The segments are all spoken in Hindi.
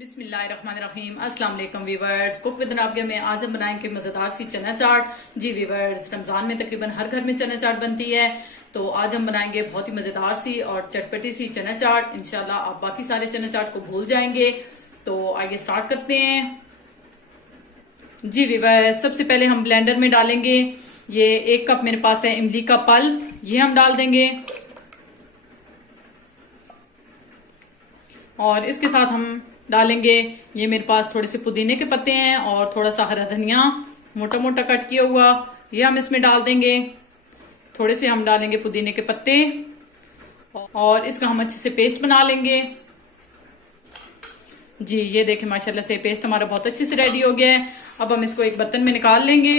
बिस्मिल्लाहिर्रहमानिर्रहीम। अस्सलाम वालेकुम वीवर्स। कुक विद नाबिया में आज हम बनाएंगे मजेदार सी चना चाट। जी वीवर्स, रमजान में तकरीबन हर घर में चना चाट बनती है, तो आज हम बनाएंगे बहुत ही मजेदार सी और चटपटी सी चना चाट। इंशाल्लाह आप बाकी सारे चना चाट को भूल जाएंगे। तो आइए स्टार्ट करते हैं। जी वीवर्स, सबसे पहले हम ब्लेंडर में डालेंगे ये 1 कप मेरे पास है इमली का पल्प, ये हम डाल देंगे। और इसके साथ हम डालेंगे ये मेरे पास थोड़े से पुदीने के पत्ते हैं और थोड़ा सा हरा धनिया मोटा मोटा कट किया हुआ, ये हम इसमें डाल देंगे। थोड़े से हम डालेंगे पुदीने के पत्ते और इसका हम अच्छे से पेस्ट बना लेंगे। जी ये देखें, माशाल्लाह से पेस्ट हमारा बहुत अच्छे से रेडी हो गया है। अब हम इसको एक बर्तन में निकाल लेंगे।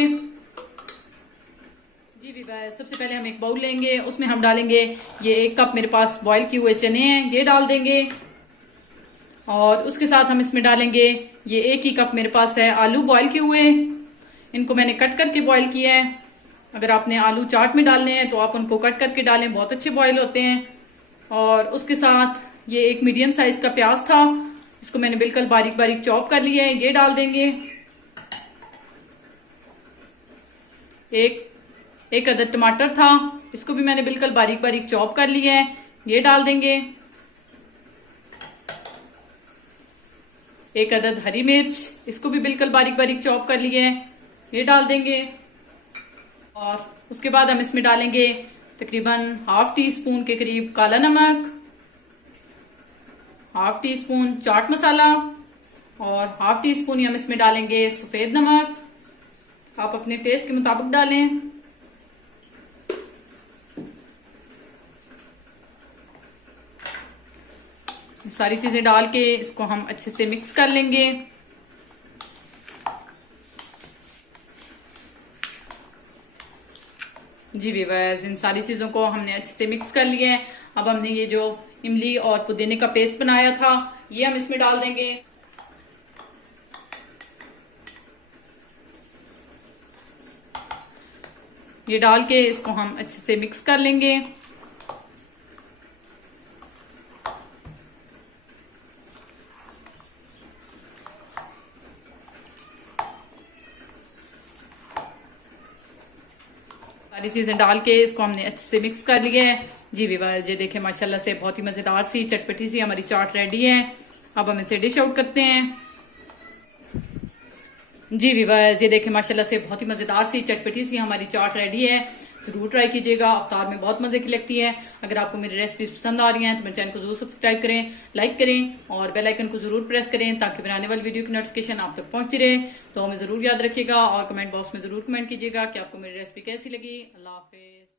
जी विवाह, सबसे पहले हम एक बाउल लेंगे, उसमें हम डालेंगे ये 1 कप मेरे पास बॉईल किए हुए चने हैं, ये डाल देंगे। और उसके साथ हम इसमें डालेंगे ये 1 ही कप मेरे पास है आलू बॉईल किए हुए, इनको मैंने कट करके बॉईल किया है। अगर आपने आलू चाट में डालने हैं तो आप उनको कट करके डालें, बहुत अच्छे बॉईल होते हैं। और उसके साथ ये एक मीडियम साइज का प्याज था, इसको मैंने बिल्कुल बारीक बारीक चॉप कर लिया है, ये डाल देंगे। एक अदद टमाटर था, इसको भी मैंने बिल्कुल बारीक बारीक चॉप कर लिया है, ये डाल देंगे। 1 अदद हरी मिर्च, इसको भी बिल्कुल बारीक बारीक चॉप कर लिए है, ये डाल देंगे। और उसके बाद हम इसमें डालेंगे तकरीबन ½ टी स्पून के करीब काला नमक, ½ टी स्पून चाट मसाला और ½ टी स्पून हम इसमें डालेंगे सफेद नमक। आप अपने टेस्ट के मुताबिक डालें। सारी चीजें डाल के इसको हम अच्छे से मिक्स कर लेंगे। जी व्यूअर्स, इन सारी चीजों को हमने अच्छे से मिक्स कर लिया है। अब हमने ये जो इमली और पुदीने का पेस्ट बनाया था, ये हम इसमें डाल देंगे। ये डाल के इसको हम अच्छे से मिक्स कर लेंगे। सारी चीजें डाल के इसको हमने अच्छे से मिक्स कर लिया है। जी व्यूअर्स, ये देखें माशाल्लाह से बहुत ही मजेदार सी चटपटी सी हमारी चाट रेडी है। अब हम इसे डिश आउट करते हैं। जी व्यूअर्स, ये देखें माशाल्लाह से बहुत ही मजेदार सी चटपटी सी हमारी चाट रेडी है। जरूर ट्राई कीजिएगा, अफ्तार में बहुत मजे की लगती है। अगर आपको मेरी रेसिपीज पसंद आ रही हैं तो मेरे चैनल को जरूर सब्सक्राइब करें, लाइक करें और बेल आइकन को जरूर प्रेस करें ताकि बनाने वाली वीडियो की नोटिफिकेशन आप तक पहुंचती रहे। तो हमें जरूर याद रखिएगा और कमेंट बॉक्स में जरूर कमेंट कीजिएगा कि आपको मेरी रेसिपी कैसी लगी। अल्लाह हाफिज।